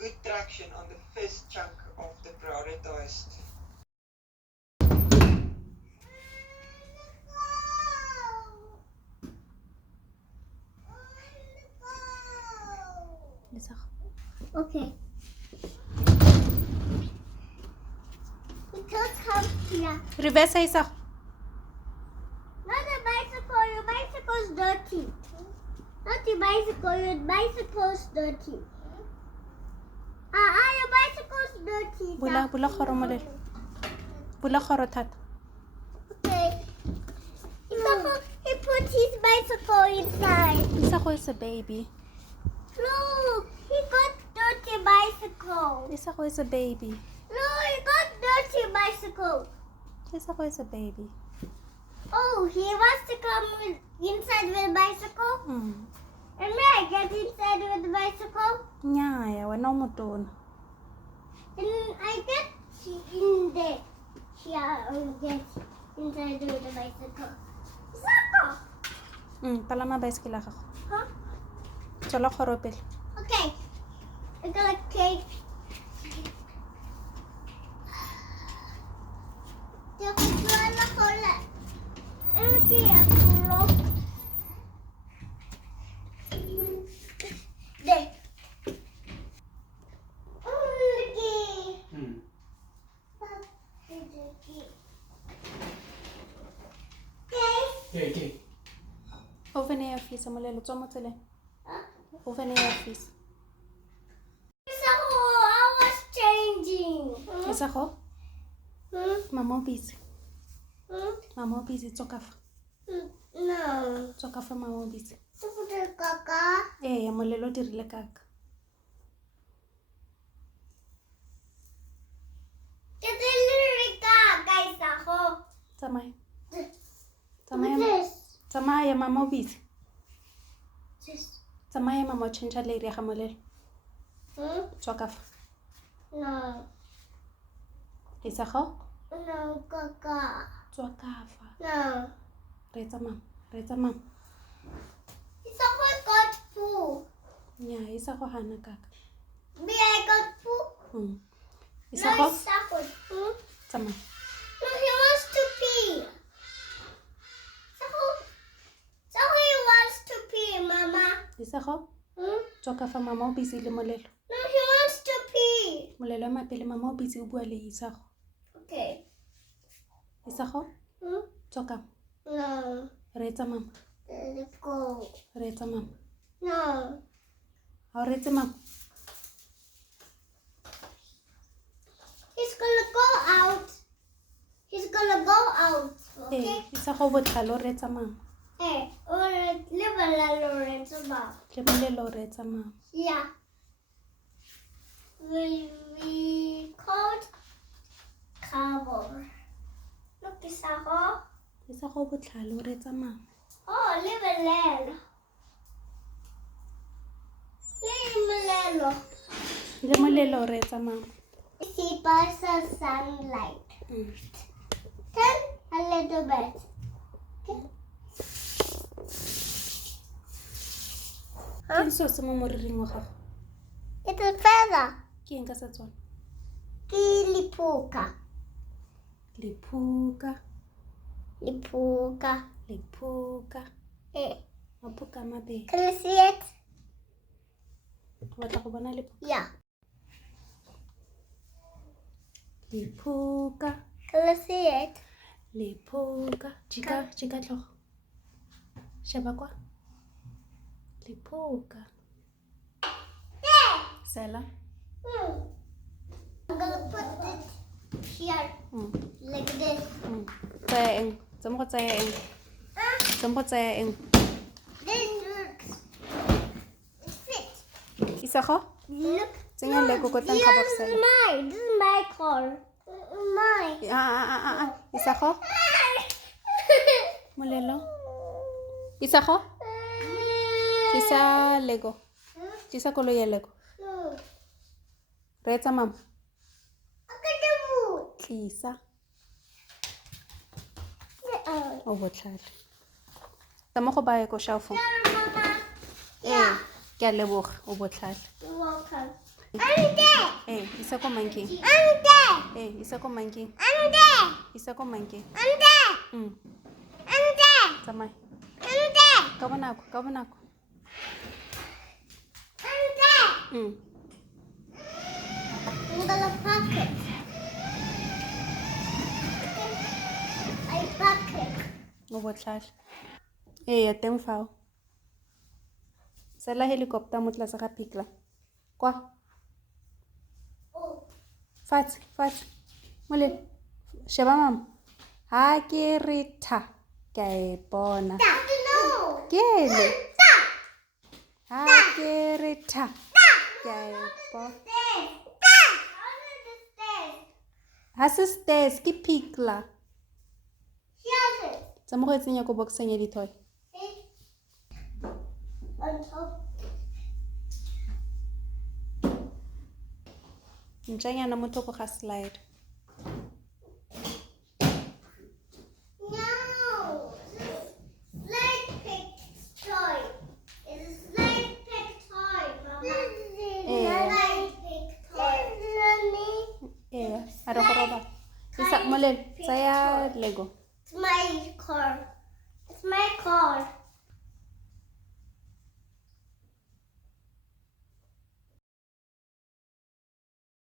good traction on the first chunk of the prioritized. Okay. Because come here. Reverse Isago. Not the bicycle. Your bicycle's dirty. Not the bicycle. Your bicycle's dirty. Your bicycle's dirty. Bula khoro Molelo. Bula khoro thata. Okay. He put his bicycle inside. Isago is a baby. Look, he got dirty bicycle. Isago is a baby. Look, he got dirty bicycle. Isago is a baby. Oh, he wants to come inside with bicycle? And may I get inside with the bicycle? Nyaya, wena o motona. And I get in there. Yeah, I'll get inside with the bicycle. Isago! Palama baesekele ya gago. Huh? Tswela khoro pele. Okay. I got a cake. Okay. Oven air fees, Molelo, tswa mo tseleng. Oven air fees. I was changing. Isago, mama o busy. Hmm? Mama o busy, tswa ka fa. No. Tswa ka fa mama o busy. Kaka. Molelo o dirile kaka. Get the little kaka, Isago. Tsamaya. This. Tsamaya, mama o busy. This. Tsamaya, mama o change lady ya ga Molelo. Tswa ka fa. No. Isago, No, Kaka. tswa ka fa. No. Retsa mama. Isago got poo. Nya, Isago hana kaka. Me, I got poo. Isago, No, Isago. tsamaya. No, he wants to pee. Isago, he wants to pee, Mama. Isago, tswa ka fa mama o busy le Molelo. No, he wants to pee. Molelo a mapele mama o busy o bua le Isago. Okay. Isago, tswa ka. No. Retsa mama. Let's go. Retsa mama. No. Ha o retse mama. He's gonna go out. He's gonna go out. Okay? Isago botlhale o retsa mama. Or live a Lawrence about. Le Molelo o retsa mama. Yeah. We called cowboy. Look, Isago. Isago botlhale o retsa mama. Oh, live a land. Le Molelo o retsa mama. See by the sunlight. Turn a little bit. Okay. Ke eng seo se mo moriring wa gago? It's a feather. Ke eng ka Setswana? Lipuka. Lephuka. Lipuka. Lephuka. Maphuka a mabedi. Can you see it? O batla go bona lephuka? Yeah. Lephuka. Can you see it? Lephuka. Jika tlhogo. Sheba kwa. Lephuka. Sela. I'm gonna put it here like this. Tsaya eng. Tsa mo go tsaya eng. Tsa mo go tsaya eng. Then fit. Isago? Look. Tsenya Lego ko tang ka box This is mine. This is my car. Mine. Isago? Molelo? Isago? Tlisa Lego. Tlisa koloi ya Lego. Retsa mama. Tlisa. O botlhale. Ta mo go baya ko shelf. Mama. Ke a leboga o botlhale. You're welcome. Isa ko monkey. Isa ko monkey. Isa ko monkey. Tsamaya. Ka bonako, ka bonako. I'm gonna pack it. I pack it. O botlhale. Teng fao. Sala helicopter mo tlase ga pikla. Kwa. Fatshe. Molelo. Sheba mama. Ha ke re tha. Ke a e bona. Kele. Ha ke re tha. Ke a e bona. Ha se stairs ke pikla. Tsa mo go e tsenya ko boxeng ya di-toy. On top. Ntšanyana mo thoko ga slide. No, slide pick toy. It's a slide pick toy, Mama. Slide pick toy. A re go roba. Molelo, tsaya Lego. It's my car. It's my car.